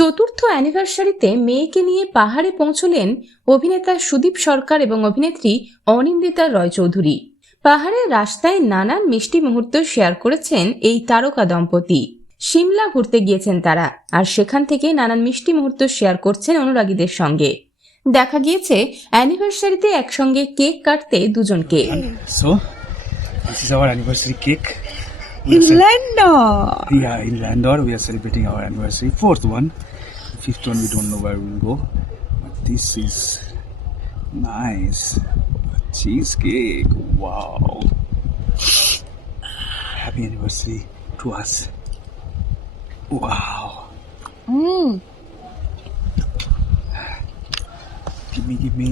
চতুর্থ অ্যানিভার্সারিতে মেয়েকে নিয়ে পাহাড়ে পৌঁছলেন অভিনেতা সুদীপ সরকার এবং অভিনেত্রী অনিন্দিতা রয় চৌধুরী। পাহাড়ের রাস্তায় নানান মিষ্টি মুহূর্ত শেয়ার করেছেন এই তারকা দম্পতি। সিমলা ঘুরতে গিয়েছেন তারা, আর সেখান থেকে নানান মিষ্টি মুহূর্ত শেয়ার করছেন অনুরাগীদের সঙ্গে। দেখা গিয়েছে অ্যানিভার্সারিতে একসঙ্গে কেক কাটতে দুজনকে। So, this is our anniversary cake. In Landor. Yeah, in Landor we are celebrating our anniversary, fourth one. Fifth one we don't know where we will go. But this is nice. Cheesecake. Wow. Happy anniversary to us. Wow. Give me.